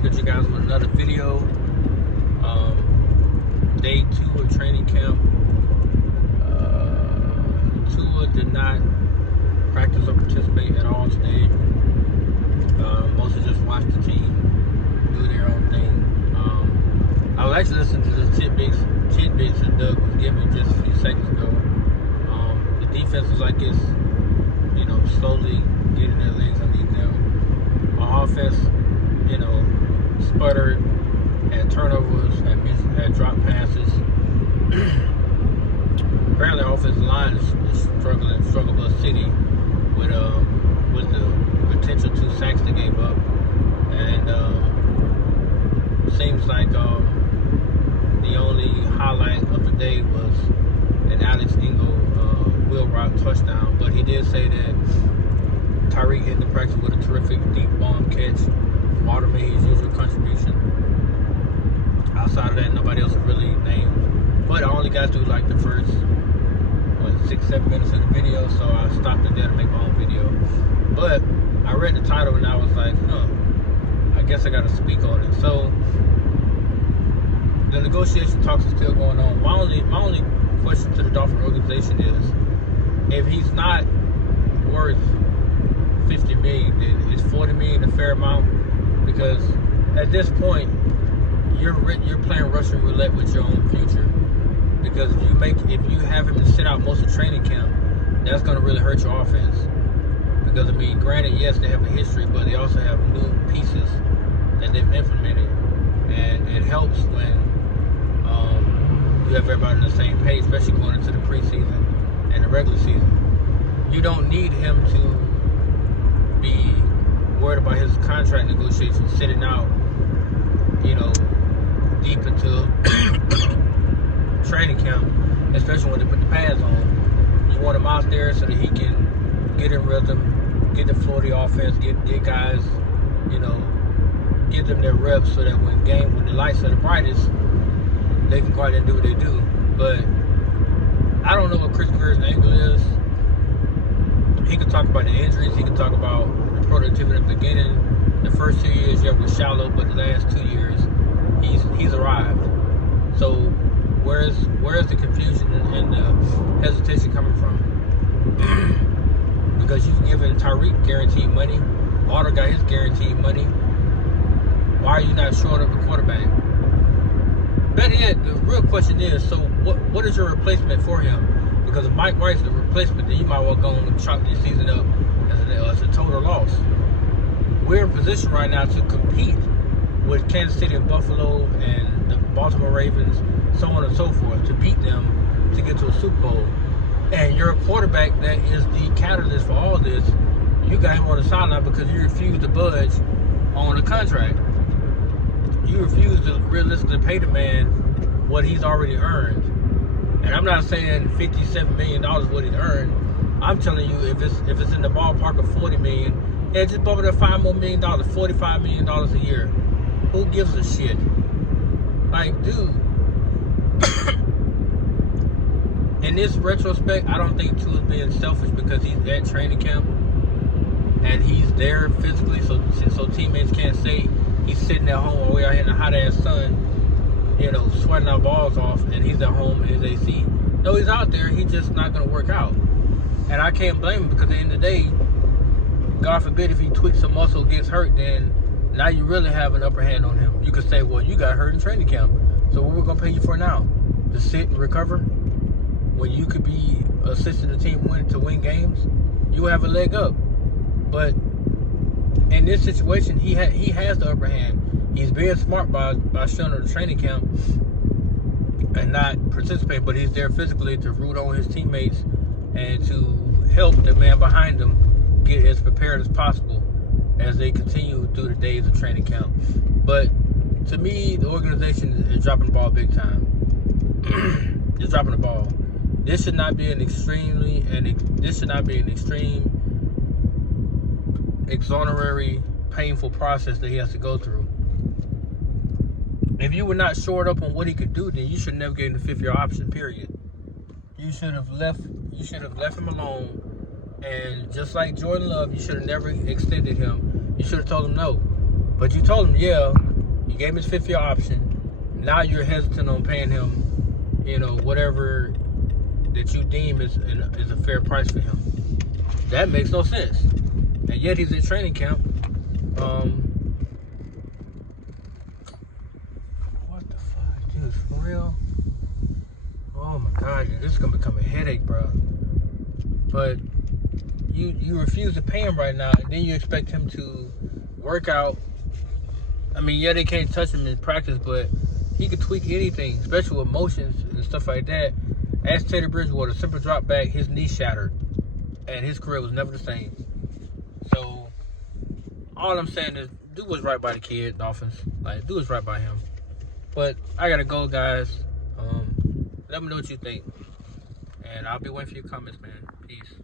back at you guys with another video. Day 2 of training camp. Tua did not practice or participate at all today. Mostly just watched the team do their own thing. I was actually listening to the tidbits that Doug was giving just a few seconds ago. The defense is like it's, slowly getting their legs underneath them. Our offense, sputtered, had turnovers, had dropped passes. Apparently, our offensive line is struggle bus city with the potential 2 sacks they gave up, and seems like the only highlight of the day was an Alex Ingle wheel route touchdown. But he did say that Tyreek ended the practice with a terrific deep bomb catch. Water made his usual contribution. Outside of that, nobody else is really named. But I only got through like the first 6-7 minutes of the video, so I stopped it there to make my own video. But I read the title and I was like, I guess I got to speak on it. So the negotiation talks are still going on. My only question to the Dolphin organization is, if he's not worth $50 million, then is $40 million a fair amount? Because at this point, you're playing Russian roulette with your own future. Because if you have him to sit out most of training camp, that's going to really hurt your offense. Because granted, yes, they have a history, but they also have new pieces that they've implemented, and it helps when you have everybody on the same page, especially going into the preseason and the regular season. You don't need him to be worried about his contract negotiations sitting out, deep into training camp, especially when they put the pads on. You want him out there so that he can get in rhythm, get the flow of the offense, get guys, give them their reps so that when the lights are the brightest, they can go out there and do what they do. But I don't know what Chris Grier's angle is. He could talk about the injuries. He could talk about the productivity at the beginning. The first 2 years, was shallow, but the last 2 years, he's arrived. So where's the confusion and the hesitation coming from? Because you've given Tyreek guaranteed money. Water got his guaranteed money. Why are you not showing up the quarterback? Better yet, the real question is, so what is your replacement for him? Because if Mike White's the replacement, then you might well go and chalk this season up as a total loss. We're in position right now to compete with Kansas City and Buffalo and the Baltimore Ravens, so on and so forth, to beat them to get to a Super Bowl. And your quarterback that is the catalyst for all this, you got him on the sideline because you refuse to budge on a contract. You refuse to realistically pay the man what he's already earned. And I'm not saying $57 million is what he's earned. I'm telling you, if it's in the ballpark of $40 million, just bump it up $5 more million, $45 million a year. Who gives a shit? Like, dude. In this retrospect, I don't think Tua's being selfish because he's at training camp and he's there physically, so teammates can't say he's sitting at home all the way out here in the hot ass sun, sweating our balls off, and he's at home in his AC. No, he's out there. He's just not going to work out. And I can't blame him because at the end of the day, God forbid if he tweaks a muscle, gets hurt, then now you really have an upper hand on him. You could say, well, you got hurt in training camp, so what we're going to pay you for now? To sit and recover? When you could be assisting the team to win games, you have a leg up. But in this situation, he has the upper hand. He's being smart by showing up to training camp and not participate, but he's there physically to root on his teammates and to help the man behind him get as prepared as possible as they continue through the days of training camp. But to me, the organization is dropping the ball big time. It's dropping the ball. This should not be an extreme exoneratory, painful process that he has to go through. If you were not shored up on what he could do, then you should never get in the 5th-year option, period. You should have left him alone. And just like Jordan Love, you should have never extended him. You should have told him no. But you told him, yeah, You gave him his 5th year option. Now you're hesitant on paying him, you know, whatever that you deem is a fair price for him. That makes no sense. And yet he's in training camp. What the fuck, dude? For real? Oh my God, dude, this is gonna become a headache, bro. But you refuse to pay him right now, and then you expect him to work out. I mean, yeah, they can't touch him in practice, but he could tweak anything, especially with motions and stuff like that. Ask Teddy Bridgewater, simple drop back, his knee shattered, and his career was never the same. So, all I'm saying is, do what's right by the kid, Dolphins. Like, do what's right by him. But I gotta go, guys. Let me know what you think, and I'll be waiting for your comments, man. Peace.